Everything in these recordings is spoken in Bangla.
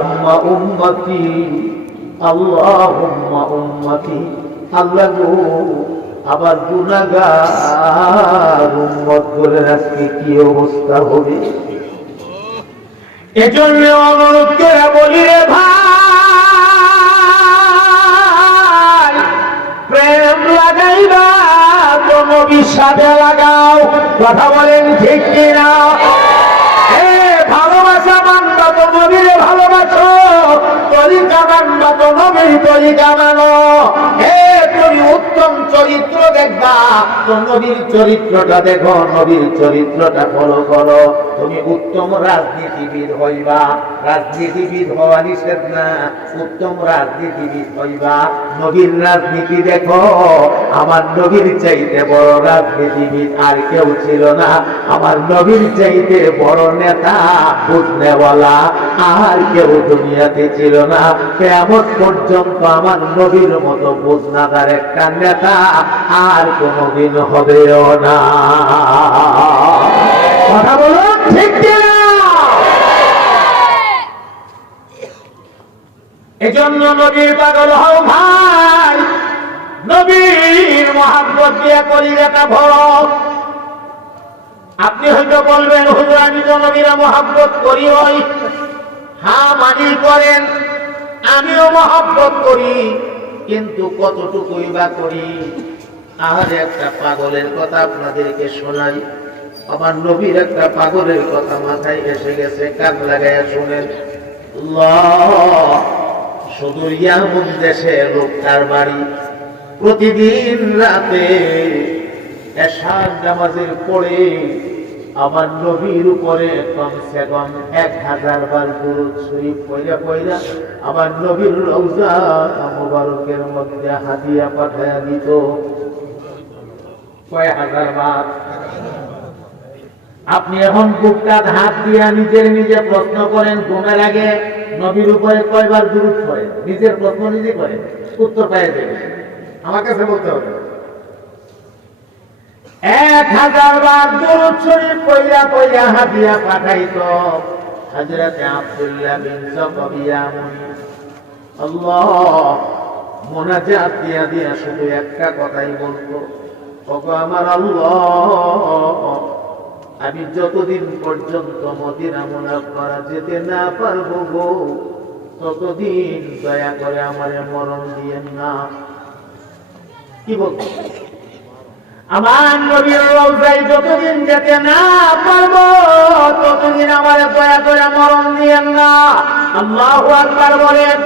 উম্মা উম্মতি আল্লাহুম্মা উম্মতি, আল্লাহ গো আবার গুনাহগার উম্মত বলে আজকে কি অবস্থা হবে। এজন্য অনুরোধ করে বলি রে ভাই, প্রেম লাগাইবা তো নবীর সাথে লাগাও। কথা বলেন ঠিক কিনা? ভালোবাসা মানবা তো নবীরে ভালোবাসো, তরিকা মানবা তো নবীর তরিকা মানো। তুমি উত্তম চরিত্র দেখবা তো নবীর চরিত্রটা দেখো, নবীর চরিত্রটা ফলো করো। তুমি উত্তম রাজনীতিবিদ হইবা, রাজনীতিবিদ হওয়া নিষেধ না, উত্তম রাজনীতিবিদ হইবা। নবীর রাজনীতি দেখো, আমার নবীর চাইতে বড় রাজনীতিবিদ আর কেউ ছিল না। আমার নবীর চাইতে বড় নেতা বুঝনেওয়ালা আর কেউ দুনিয়াতে ছিল না। কিয়ামত পর্যন্ত আমার নবীর মতো বুঝনাদার একটা নেতা আর কোনদিন হবেও না। কথা বলুন ঠিক কিনা? এজন্য নবীর পাগল হও ভাই, নবীর মহব্বত দিয়ে কলিজাটা ভরো। আপনি হয়তো বলবেন হুজুর আমি তো নবীর মহব্বত করি, ওই হ্যাঁ মানি করেন, আমিও মহব্বত করি, কিন্তু কতটুকুই বা করি। আর একটা পাগলের কথা আপনাদেরকে শোনাই। আমার নবীর একটা পাগলের কথা মাথায় এসে গেছে, কান লাগাইয়া শুনেন। সুদূর ইয়ামন দেশে লোকটার বাড়ি, প্রতিদিন রাতে এশার নামাজের পরে আমার নবীর উপরে কমসে কম 1000 বার দুরূদ শরীফ পড়া পড়া আমার নবীর রওজা মুবারকের মধ্যে হাদিয়া পাঠায়া দিত। কয় হাজার বার? আপনি এখন বুকটা হাত দিয়ে নিজে প্রশ্ন করেন, ঘুমের আগে নবীর উপরে কয়বার দুরূদ পড়েন? নিজের প্রশ্ন নিজে করেন, উত্তর পেয়ে যাবেন। আমার কাছে বলতে হবে 1000 বার দুরূদ শরীফ পড়া পড়া হাদিয়া পাঠাইতো হযরতে আব্দুল্লাহ বিন যাকারিয়া মুনি। আল্লাহ মুনাজাত দিয়া দিয়া শুধু একটা কথাই বলতো, ওগো আমার আল্লাহ, আমি যতদিন পর্যন্ত মদিনা মুনাওয়ারা যেতে না পারবো গো, ততদিন দয়া করে আমারে মরণ দিয়েন না। কি বলতো? আমার নবীর রওজায় যতদিন যেতে না পারবো, ততদিন আমারে দয়া করে মরণ দিয়েন না। আল্লাহু আকবার বলেন।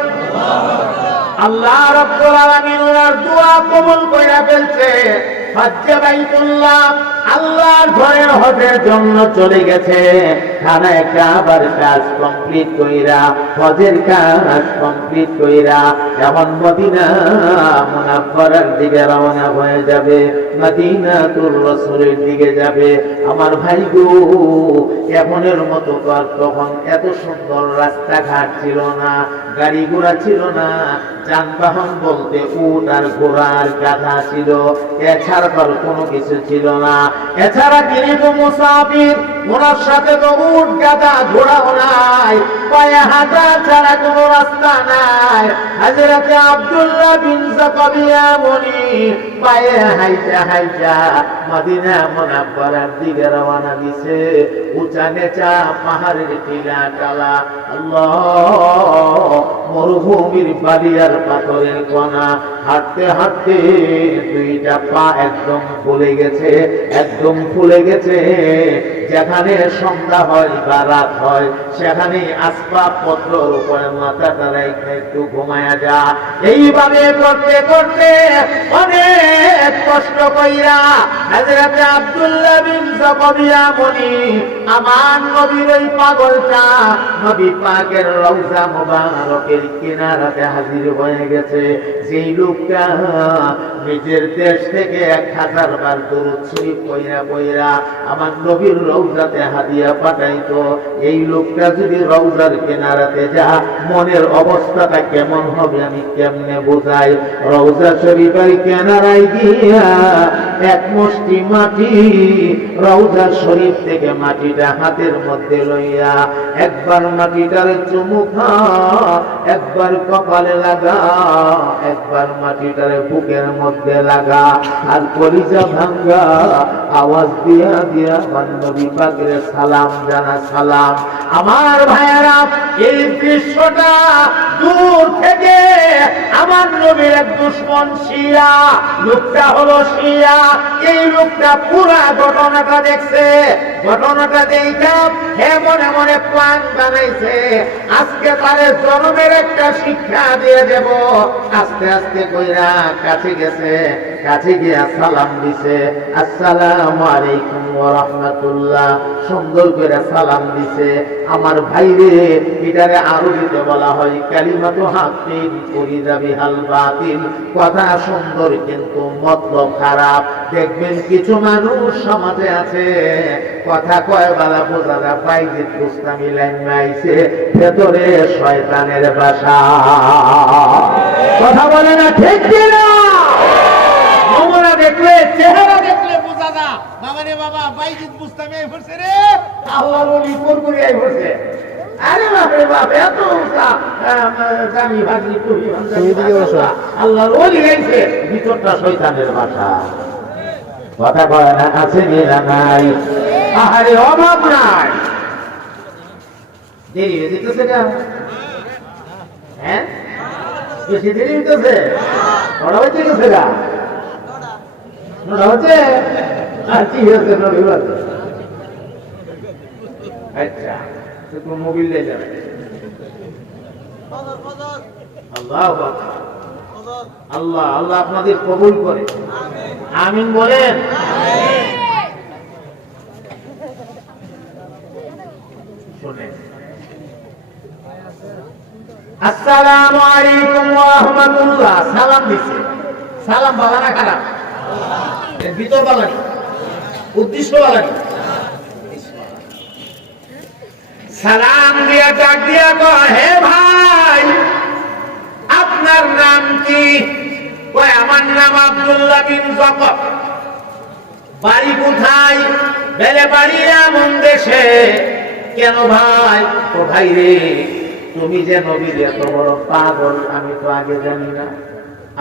আল্লাহ রাব্বুল আলামিন ওনার দোয়া কবুল কইরা ফেলছে। হজ্জে বাইতুল্লাহ, আল্লাহর ঘরের হজের জন্য চলে গেছে। খানায় কাবার কাজ কমপ্লিট কইরা, হজের কাজ কমপ্লিট কইরা এখন মদিনা মুনাওয়ারার দিকে রওনা হয়ে যাবে, মদিনাতুর রাসূলের দিকে যাবে। আমার ভাই গো, এখনের মতো তখন এত সুন্দর রাস্তাঘাট ছিল না, গাড়ি ঘোড়া ছিল না, যানবাহন বলতে উট আর ঘোড়া আর গাধা ছিল, এছাড়া কোনো কিছু ছিল না। এছাড়া তিনি তো মুসাফির, ওনার সাথে তো উট গাধা ঘোড়াও নাই, পায়ে হাঁটা ছাড়া কোনো রাস্তা নাই। হযরতে আব্দুল্লাহ বিন যাকারিয়া মুনি পায়ে হাইটা হাইটা মদিনা মুনাওয়ারার দিকে রওনা দিছে। উঁচা নেচা পাহাড়ের টিলা টালা, আল্লাহ মরুভূমির বালি আর পাথরের কণা, হাঁটতে হাঁটতে দুইটা পা একদম ফুলে গেছে, একদম ফুলে গেছে। যেখানে সন্ধ্যা হয় বা রাত হয়, সেখানে আসবাব পত্রের উপরে মাথাটা রেখে একটু ঘুমায়া যা। এইভাবে করতে করতে অনেক কষ্ট কইরা হযরতে আব্দুল্লাহ বিন যাকারিয়া মুনি আমার নবীর ওই পাগলটা নবী পাকের রওজা মুবারকের কিনারাতে হাজির হয়ে গেছে। যেই লোকটা নিজের দেশ থেকে 1000 বার দরুদ শরীফ পড়া পড়া আমার নবীর রওজাতে হাদিয়া পাঠাইতো। এই লোকটা যদি রওজার কিনারাতে যা মনের অবস্থাটা কেমন হবে আমি কেমনে বোঝাই। রওজা শরীফের কিনারায় গিয়া এক মুষ্টি মাটি রওজা শরীফ থেকে মাটিটা হাতের মধ্যে লইয়া একবার মাটিটার চুমু খা, একবার কপালে লাগা, একবার মাটিটার বুকের মধ্যে লাগা, আর কলিজা ভাঙ্গা আওয়াজ দিয়া দিয়া আমার নবী পাকের সালাম জানা সালাম। আমার ভাইয়েরা, এই দৃশ্যটা দূর থেকে আমার নবীর এক দুশমন শিয়া, লোকটা হলো শিয়া, এই লোকটা পুরা ঘটনাটা দেখছে। ঘটনাটা দেখলাম হে মনে মনে প্ল্যান বানাইছে, আজকে তারে জন্মের একটা শিক্ষা দিয়ে দেব। আস্তে আস্তে কইরা কাছে গেছে, কাছে গিয়া সালাম দিছে, আসসালামু আলাইকুম ওয়া রাহমাতুল্লাহ, সুন্দর করে সালাম দিছে। আমার ভাই রে, এটারে আরবিতে বলা হয় কালিমাতু হাক্কিন উরিদা বিহাল বাতিল, কথা সুন্দর কিন্তু মতলব খারাপ। দেখবেন কিছু মানুষ সমাজে আছে, কথা কয় বেলা বোঝা যায় বাইজিদ বুস্তামি লাইন আইছে, ভেতরে শয়তানের বাসা। কথা বলে না ঠিক কিনা? নমুনা দেখলে, চেহারা দেখলে বোঝা না বাবা রে বাবা বাইজিদ বুস্তামি আই পড়ছে রে, আল্লাহর ওলি পুরপুরি আই পড়ছে। আরে বাপ রে বাপ, এত উঁচা দামি ভাগনি টুপি বান্ধা আল্লাহর ওলি আইছে, ভিতরটা শয়তানের বাসা। কথা কয় না আছে না নাই? আহারে অভাব নাই। দেরি হয়ে যেতেছে না? হ্যাঁ, বেশি দেরি হইতেছে? ওরা হইতে গেছে গা, ওরা হচ্ছে কি হয়েছে? আচ্ছা, একটু মোবিল দিয়ে যাবে। আল্লাহ আল্লাহ আল্লাহ আপনাদের কবুল করে, আমিন বলেন। শুনেন, আসসালামু আলাইকুম ওয়া রাহমাতুল্লাহ, সালাম দিছে। সালাম ভালো না খারাপ? এর ভিতর ভালো না, উদ্দেশ্য ভালো না। সালাম দিয়া ডাক দিয়া কয়, হে ভাই আপনার নাম কি? কয় আমার নাম আব্দুল্লাহ বিন জাফর। বাড়ি কোথায়? বেলে বাড়ি এমন দেশে। কেন ভাই? ও ভাই রে, তুমি যে নবীর এত বড় পাগল আমি তো আগে জানি না,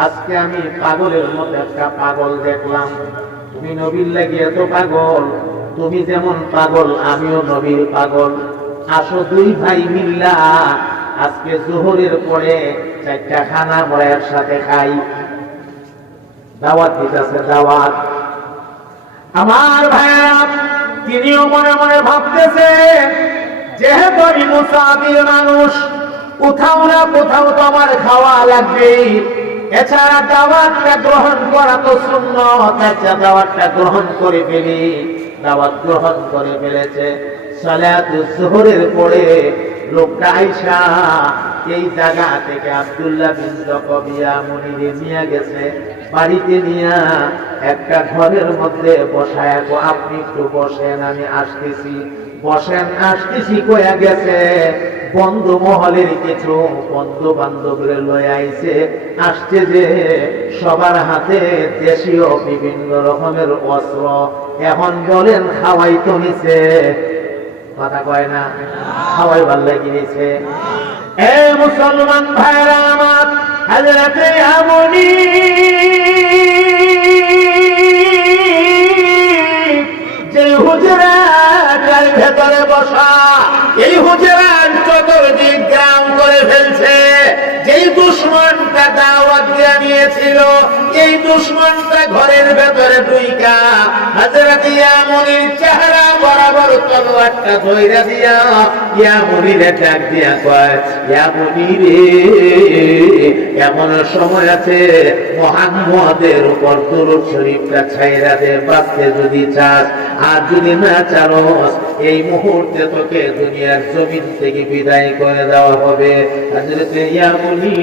আজকে আমি পাগলের মতো একটা পাগল দেখলাম। তুমি নবীর লাগি এত পাগল, তুমি যেমন পাগল আমিও নবীর পাগল। আসো দুই ভাই মিল্লা আজকে জোহরের পরে 4টা খানা আমরা একসাথে খাই। দাওয়াত দিতেছে, দাওয়াত। আমার ভাইয়া তিনিও মনে মনে ভাবতেছে, যেহেতু আমি মুসাফির মানুষ, কোথাও না কোথাও তো আমার খাওয়া লাগবে, এছাড়া দাওয়াতটা গ্রহণ করা তো সুন্নাত। আচ্ছা, দাওয়াতটা গ্রহণ করে ফেলি। দাওয়াত গ্রহণ করে ফেলেছে। সালাতুজ যোহরের পরে লোকটা আইসা এই জায়গা থেকে আব্দুল্লাহ বিন জাকবিয়া মুনিরে নিয়ে গেছে, বাড়িতে নিয়ে একটা ঘরের মধ্যে বসায়, আপনি একটু বসেন আমি আসতেছি। বসেন আসতেছি কয়া গেছে। বন্ধু মহলের কিছু বন্ধু বান্ধবরে লয়ে আইছে। আসছে যে সবার হাতে দেশীয় বিভিন্ন রকমের অস্ত্র। এখন বলেন খাওয়াই তো নিছে, কথা কয় না, খাওয়াই ভাল লাগিয়েছে। এ মুসলমান ভাইরা আমার, হযরতে আমনি যে হুজরাটার ভেতরে বসা, এই হুজরার চতুর্দিক গ্রাম করে ফেলছে। যেই দুশমনটা দাওয়াত দিয়ে নিয়েছিল, এই দুশমনটা ঘরের ভেতরে ঢুইকা হযরত আমনির চেহারা বরাবর তলোয়ারটা ধইরা দিয়া ইয়া মুনিরে ডাক দিয়া কয়, ইয়া মুনিরে, এমন সময় আছে মুহাম্মদের উপর দরুদ শরীফটা ছাইরা দে, বাঁচতে যদি চাস, আর যদি না চারস এই মুহূর্তে তোকে দুনিয়ার জমিন থেকে বিদায় করে দেওয়া হবে। হযরতে ইয়া মুনি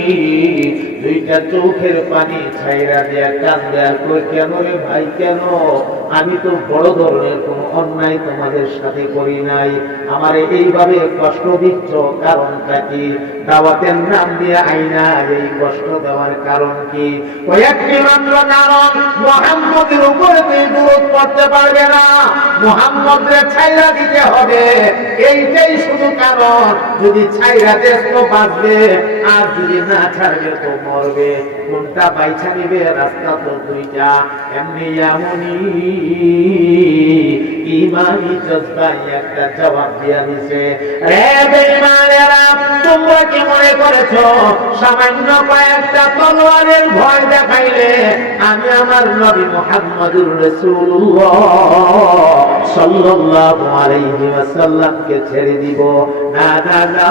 দুইটা চোখের পানি ছাইরা দিয়া কান্দে আর কই, কেন রে ভাই, কেন? আমি তো বড় ধরনের কোনো অন্যায় তোমাদের সাথে করি নাই, আমারে এইভাবে কষ্ট দিচ্ছ কারণটা কি? দাওয়াতের নাম দিয়ে আইনা এই কষ্ট দেওয়ার কারণ কি? কয়েকটি মাত্র কারণ, মুহাম্মদের উপরে তুই দরুদ পড়তে পারবে না, মুহাম্মদকে ছাইরা দিতে হবে, এইটাই শুধু কারণ। যদি ছাইরা দেশ তো বাঁচবে, আর যদি না ছাড়বে তো মরবে। কোনটা বাইছা নিবে? রাস্তা তো দুইটা। এমনি এমনই ইমানি জজবাই একটা জবাব দিয়া দিছে, রে বেঈমানেরা, তোমরা কি মনে করেছো সামান্য কয়েকটা তলোয়ারের ভয় দেখাইলে আমি আমার নবী মুহাম্মদুর রাসূলুল্লাহ সাল্লাল্লাহু আলাইহি ওয়াসাল্লামকে ছেড়ে দিব? না না না,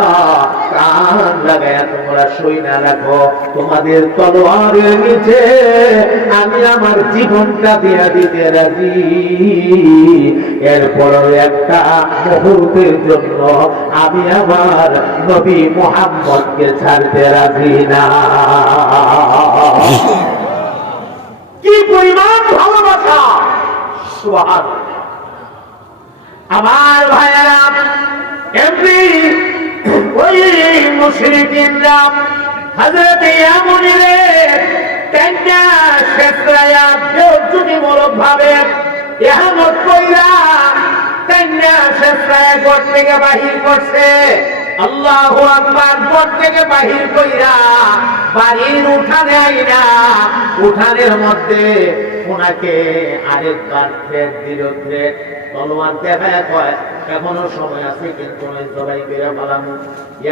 কান লাগায়া তোমরা শুইনা রাখো, তোমাদের তলোয়ারের নিচে আমি আমার জীবনটা দিয়া দিতে রাজি। এরপরও একটা মুহূর্তের জন্য আমি আমার নবী মুহাম্মদকে ছাড়তে রাজি না। কি পরিমাণ ভালোবাসা! সুবহানাল্লাহ। আমার ভাইয়েরা, এমনি ওই মুশরিকিনরা হযরত ইয়া মুনিরে কান্না শেষরায়া বেউজ্জুটিমূলক ভাবে ইহামত কইরা কান্না শেষরায়া ঘর থেকে বাহির করছে। আল্লাহু আকবার। ঘর থেকে বাহির কইরা বাড়ির উঠানে আইনা উঠানের মধ্যে ওনাকে আরেকবার থ্রেট দিল, থ্রেট তলোয়ার দেখায় কয়, এখনো সময় আছে, কিন্তু আমি জবাই করে পালামু।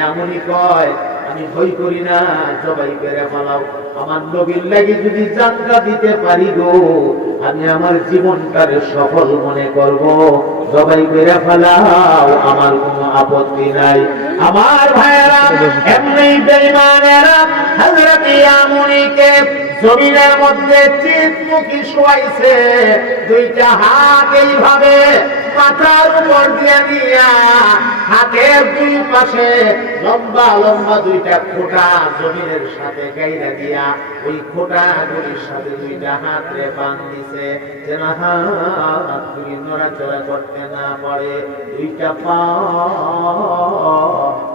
এমনই কয়, আমি ভয় করি না, জবাই করে পালাও, আমার নবীর লাগি যদি জানটা দিতে পারি গো, আমি আমার জীবনটারে সফল মনে করব, জবাই করে ফেলাও, আমার কোনো আপত্তি নাই। আমার ভাইয়েরা, এমনি বেঈমানেরা হযরত ইয়া মুনিকে জমিনের মধ্যে চিৎমুখী শোয়াইছে, দুইটা হাত এইভাবে মাথার উপর দিয়ে দিয়া হাতের দুই পাশে লম্বা লম্বা দুইটা খোঁটা জমিনের সাথে গাইরা দিয়া ওই খোঁটাগুলির সাথে দুইটা হাতে বাঁধ দিছে, যেন হাতগুলি নড়াচড়া করতে না পারে। দুইটা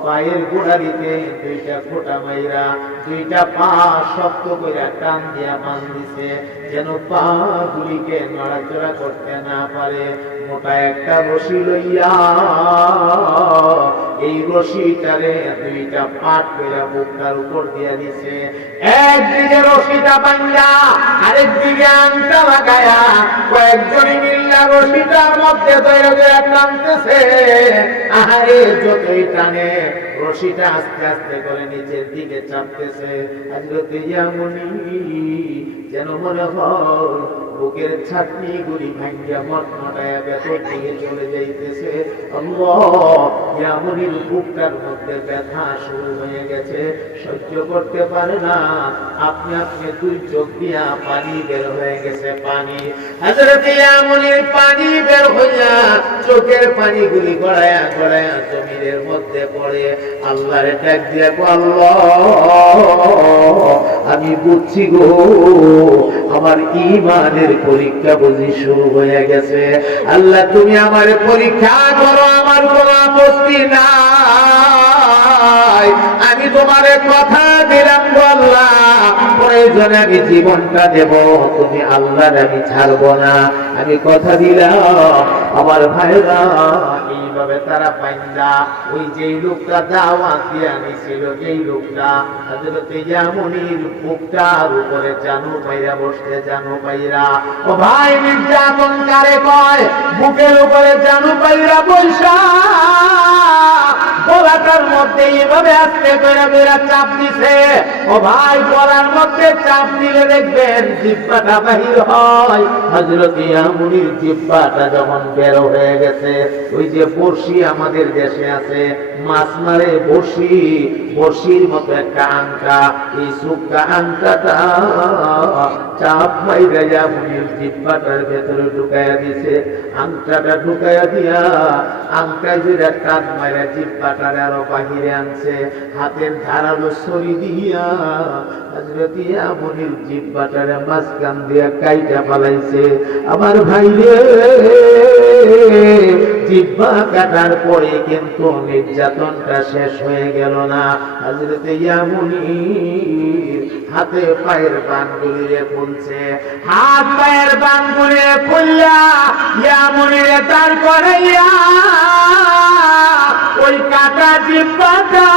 পায়ের গোড়ালিতে দুইটা খোঁটা মাইরা দুইটা পা শক্ত করে টান দিয়া বাঁধ দিছে, যেন পা গুলিকে নড়াচড়া করতে না পারে। মোটা একটা রশি লইয়া এই রশিটারে দুইটা পাট করে বুকটার উপর দিয়া দিছে। একদিকে রশিটা বাঙ্গা, আরেকদিকে আংটা লাগায়া কয়েকজনই মিল্লা রশিটার মধ্যে ধরে ধরে টানতেছে। আহারে, যতই টানে রশিটা আস্তে আস্তে করে নিচের দিকে চাপতেছে। হযরত ইয়া মুনি যেন মনে হয় বুকের ছাতনি গুলি ভাঙ্গা মটমটায়া ভেতর দিকে চলে যাইতেছে। আল্লাহ, ইয়া মুনির বুকটার মধ্যে ব্যথা শুরু হয়ে গেছে, সহ্য করতে পারে না। আপনি আপনি দুই চোখ দিয়া পানি বের হয়ে গেছে, পানি। হযরত ইয়া মুনির পানি বের হইয়া চোখের পানিগুলি গড়ায়া গড়ায়া জমিনের মধ্যে পড়ে। আল্লাহর ডাক দিয়া, আল্লাহ, আমি বুঝছি গো, আমার ঈমানের পরীক্ষা বুঝি শুরু হয়ে গেছে। আল্লাহ, তুমি আমার পরীক্ষা করো, আমার কোনো আপত্তি নাই। আমি তোমার কথা দিলাম গো আল্লাহ, প্রয়োজনে আমি জীবনটা দেব, তুমি আল্লাহর আমি ছাড়বো না, আমি কথা দিলাম। আমার ভাইরা, এইভাবে তারা পাইন্দা ওই যেই লোকটা দাওয়াত দিয়ে আনিছিল, যেই লোকটা হযরত ইয়া মুনির বুকটার উপরে জানু পাইরা বসতে, জানু পাইরা। ও ভাই, নির্যাতন কারে কয়? বুকের উপরে জানু পাইরা বৈশা গলাটার মধ্যে এইভাবে আস্তে করে বেড়া চাপ দিছে। ও ভাই, গলার মধ্যে চাপ দিলে দেখবেন জিহ্বাটা বাহির হয়। হযরত ইয়ামুনির জিহ্বাটা যখন বের হয়ে গেছে, ওই যে বড়শি আমাদের দেশে আছে, মাছ মারে বড়শি, বড়শির মতো একটা আংটা, এই সুক্কা আংটাটা চাপ মাইরা ইয়ামুনির জিহ্বাটার ভেতরে ঢুকাইয়া দিছে। আংটাটা ঢুকাইয়া দিয়া আংটায় যেটা টান মাইরা জিহ্বাটারে আরো বাহিরে আনছে। হাতের ধারালো ছড়ি দিয়া হযরত ইয়ামুনির জিহ্বাটারে মাঝখান দিয়া কাইটা ফালাইছে। আমার ভাই রে, জিহ্বা কাটার পরে কিন্তু নির্যাতনটা শেষ হয়ে গেল না। হযরত ইয়ামুনির হাতে পায়ের বানগুলিরে খুলছে, হাত পায়ের বানগুলিরে খুললা ইয়ামুনিরে তার করাইয়া ওই কাটা জিহ্বাটা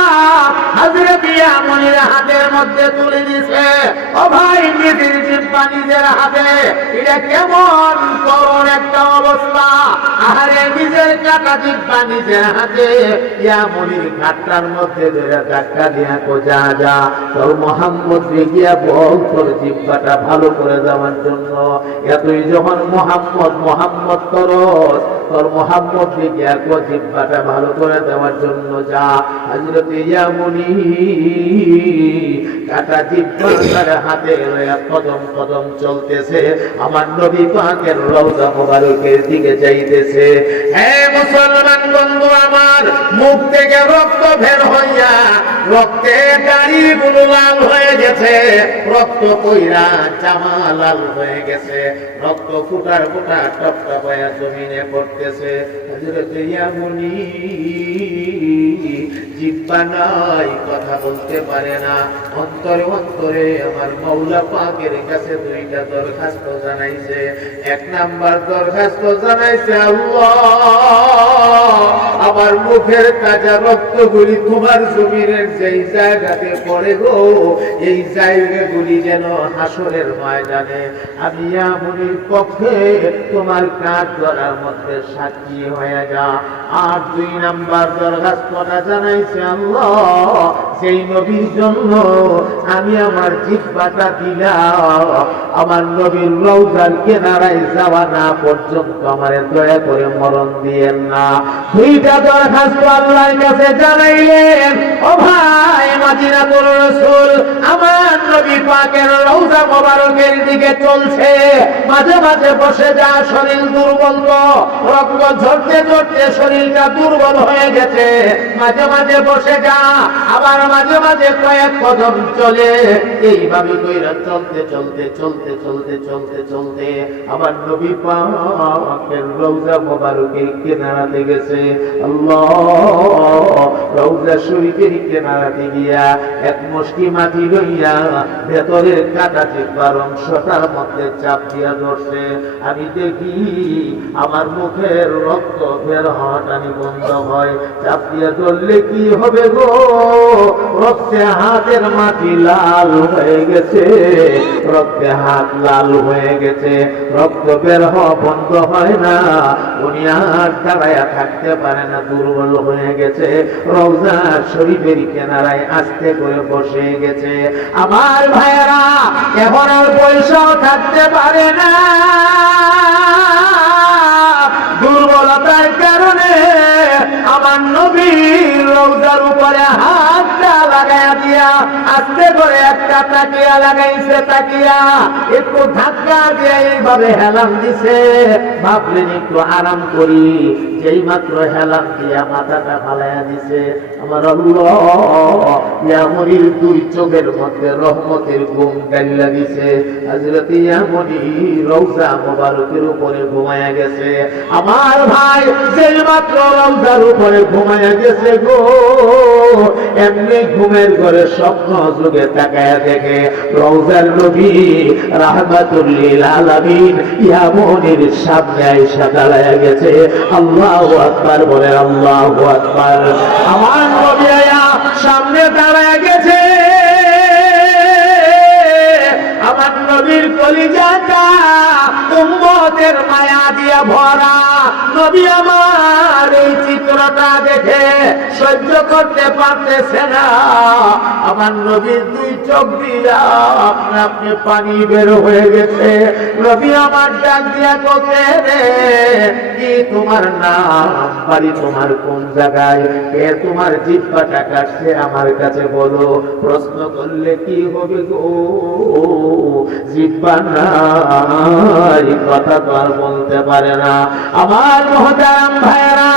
হযরত ইয়ামুনির হাতের মধ্যে তুলে দিছে। ও ভাই, নিজের জিহ্বা নিজের হাতে, এটা কেমন করুণ একটা অবস্থা। আরে নিজের কাটা জিহ্বা নিজের হাতে ইয়ামুনির ঘাটটার মধ্যে ধরে ধাক্কা দিয়া যা যা তোর মোহাম্মদ গিয়া বল তোর জিহ্বাটা ভালো করে দেওয়ার জন্য। এতই যখন মোহাম্মদ মোহাম্মদ করস, তোর মোহাম্মদ গিয়া জিহ্বাটা ভালো করে দেওয়ার জন্য যা। হযরত ইয়ামুনি কাটা জিহ্বা তার হাতে লইয়া কদম কদম চলতেছে, আমার নবী পাকের রওজা মোবারকের দিকে যাইতেছে। হে মুসলমান বন্ধু আমার, মুখ থেকে রক্ত বের হইয়া রক্তে দাড়িগুলো লাল হয়ে গেছে, রক্ত কইরা জামা লাল হয়ে গেছে, রক্ত ফুটার ফুটা টপটা পায়া জমিনে পড়তেছে। হযরত ইয়ামুনি জিহ্বা নাই, কথা বলতে পারে না। অন্তরে অন্তরে আমার মাওলা পাকের কাছে দুইটা দরখাস্ত জানাইছে। এক নাম্বার দরখাস্ত জানাইছে, আল্লাহ, আমার মুখের তাজা রক্তগুলি তোমার জমিনের যেই জায়গাতে পড়ে গো, এই জায়গাগুলি যেন হাসরের ময়দানে আমি ইয়ামুনির পক্ষে তোমার কাঠ গড়ার মধ্যে সাক্ষী হয়ে যা। আর দুই নাম্বার দরখাস্তটা জানাইছে, আল্লাহ, সেই নবীর জন্য আমি আমার জিহ্বাটা দিলাম, আমার নবীর রওজার কিনারায় যাওয়া না পর্যন্ত আমারে দয়া করে মরণ দিয়েন না। দুইটা দরখাস্ত আল্লাহর কাছে জানাইলেন। ও ভাই, মদিনাতুর রাসূল আমার নবী পাকের রওজা মোবারকের দিকে চলছে, মাঝে মাঝে বসে যা, শরীর দুর্বল, তো রক্ত ঝরতে ঝরতে শরীরটা দুর্বল হয়ে গেছে, মাঝে মাঝে বসে যা, আবার মাঝে মাঝে কয়েক কদম চলে। এইভাবে কইরা চলতে চলতে চলতে চলতে চলতে চলতে আমার নবী পাকের রওজা মোবারকের কিনারাতে গেছে। আল্লাহ, রওজা শরীফের কিনারাতে গিয়া এক মুষ্টি মাটি লইয়া ভেতরের কাটা জিহ্বার অংশটার মধ্যে চাপ দিয়া ধরছে। আমি দেখি আমার মুখের রক্ত বের হওয়াটানি বন্ধ হয়। চাপ দিয়া ধরলে কি হবে গো, রক্তে হাতের মাটি লাল হয়ে গেছে, রক্তে হাত লাল হয়ে গেছে, রক্ত বের হওয়া বন্ধ হয় না। উনি আর দাঁড়ায়া থাকতে পারে না, দুর্বল হয়ে গেছে, রওজা শরীফের কিনারায় আস্তে করে বসে গেছে। আমার ভাইয়েরা, এখন আর পয়সাও থাকতে পারে না, দুর্বলতার কারণে আমার নবীর রওজার উপরে হাতটা লাগাইয়া দিয়া আস্তে করে একটা তাকিয়া লাগাইছে, তাকিয়া একটু ধাক্কা দিয়ে এইভাবে হেলান দিছে। ভাবলেন একটু আরাম করি, যেই মাত্র হেলান দিয়া মাথাটা ফালাইয়া দিছে, আমার আল্লাহ ইয়ামুনির দুই চোখের মধ্যে রহমতের ঘুম ডাইলা দিছে। হযরত ইয়ামুনি রওজা মোবারকের উপরে ঘুমায়া গেছে। আমার ভাই, যেই মাত্র রওজার উপরে ঘুমায়া গেছে গো, এমনি ঘুমের ঘরে স্বপ্ন যুগে তাকায়া দেখে রওজার নবী রাহমাতুল লিল আলামিন ইয়ামুনির সামনে আয়েশা দাঁড়ায়া গেছে। আল্লাহু আকবার বলে, আল্লাহু আকবার। আমার নবী সামনে দাঁড়ায়া গেছে, আমার নবীর কলিজাটা উম্মতের মায়া দিয়া ভরা, নবী আমার এই চিত্রটা দেখে সহ্য করতে পারতেছে না। আমার নবীর দুই চোখ দিয়া আপনা আপনি পানি বের হয়ে গেছে। নবী আমার ডাক দিয়া কোকে রে, কি তোমার নাম, বাড়ি তোমার কোন জায়গায়, কে তোমার জিহ্বাটা কাটছে আমার কাছে বলো। প্রশ্ন করলে কি হবে গো, জিহ্বা নাই, কথা তো আর বলতে পারে না। আমার মহতারাম ভাইরা,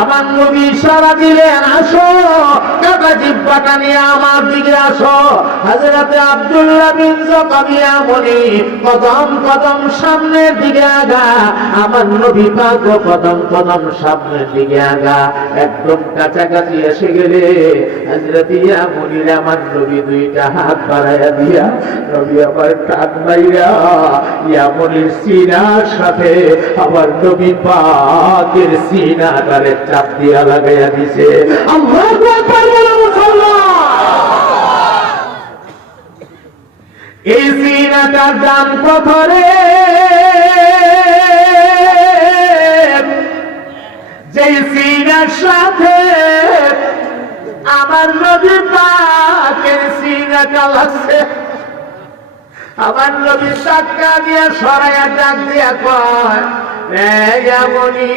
আমার নবী ইশারা দিলেন আসো, কাটা জিহ্বাটা নিয়ে আমার দিকে আসো। হযরতে আব্দুল্লাহ বিন যাকারিয়া বলি কদম কদম সামনের দিকে আগা। আমার নবী পাক কদম কদম সামনের দিকে আগা। একদম কাছাকাছি এসে গেলে হযরত ইয়ামুনির আমার নবী দুইটা হাত বাড়াইয়া দিয়া নবী আমার কাঁধ মাইরা ইয়ামুনির সিনার সাথে আমার নবী পাকের সিনাটারে চাপ দিয়া লাগাইয়া দিছে। আল্লাহু আকবার, মুসলমান। এই সিনাটার দাম কত রে, যে সিনার সাথে আমার নবী পাকের সিনাটা লাগছে। আমার নবী টাকা দিয়ে সরাইয়া ডাক দিয়া কয় এমনি,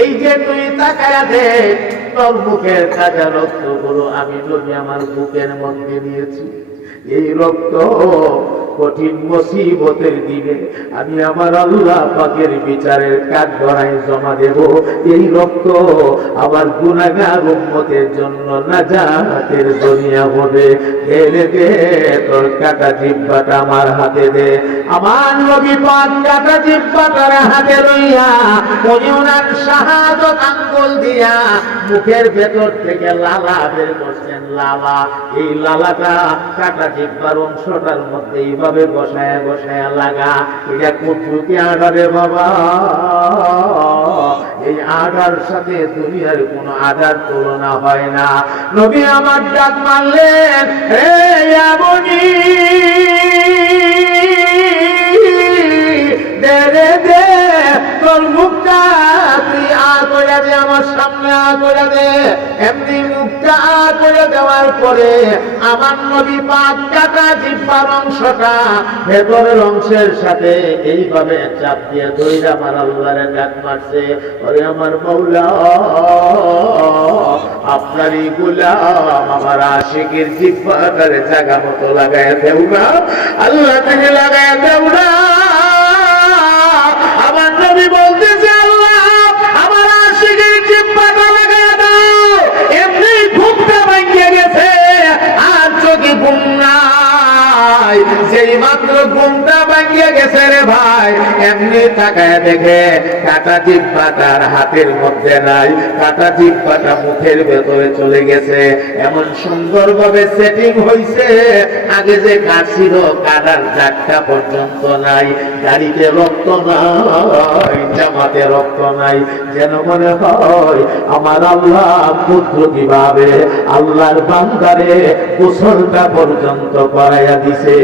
এই যে তুই তাকায়া দেখ, তোর বুকের কাজা রক্তগুলো আমি নবী আমার বুকের মধ্যে নিয়েছি। এই রক্ত কঠিন মুসিবতের দিনে আমি আমার আল্লাহ পাকের বিচারের কাঠগড়ায় জমা দেব। এই রক্ত আমার গুনাহগার উম্মতের জন্য নাজাতের দুনিয়া হবে। দে দে তোর কাটা জিহ্বাটা আমার হাতে দে। আমার নবী পাক কাটা জিহ্বাটার হাতে লইয়া উনি ওনার শাহাদত আঙ্গুল দিয়া মুখের ভেতর থেকে লালা বের করছেন। লালা, এই লালাটা কাটা জিহ্বার অংশটার মধ্যে এইভাবে বসায়া বসায়া লাগা। এটা কুদরতি আডারে বাবা, এই আডার সাথে দুনিয়ার কোন আডার তুলনা হয় না। নবী আমার ডাক মারলেন হে ইয়ামুনি, দে রে দে তোর মুখটা তুই আ করে দে, আমার সামনে আ করে দে। এমনি মুখটা আ করে দেওয়ার পরে আমার নবী পাক কাটা জিহ্বার অংশটা ভেতরের অংশের সাথে এইভাবে চাপ দিয়ে ধরে আমার আল্লাহরে ডাক মারছে, ওরে আমার মাওলা, আপনারই গোলাম আমার আশিকের জিহ্বাটার জায়গা মতো লাগায় দেও না, আল্লাহ থেকে লাগায় দেও না। আমার নবী বলতেছে আল্লাহ আমার আশিকের জিহ্বাটা লাগায় দাও। এমনি ঘুমটা ভাঙিয়ে গেছে আর চোখে ঘুম নাই। যেই মাত্র ঘুমটা ভাঙিয়ে গেছে রে ভাই, এমনি তাকায় দেখে কাটা জিহ্বাটার হাতের মধ্যে নাই, কাটা জিহ্বাটা মুখের ভেতরে চলে গেছে। এমন সুন্দর ভাবে সেটিং হইছে, আগে যে কাটছিল কাটার জায়গা পর্যন্ত নাই, গাড়িতে রক্ত নাই, জামাতে রক্ত নাই। যেন মনে হয় আমার আল্লাহ কুদরতি ভাবে আল্লাহর বান্দারে গোসলটা পর্যন্ত করাইয়া দিছে।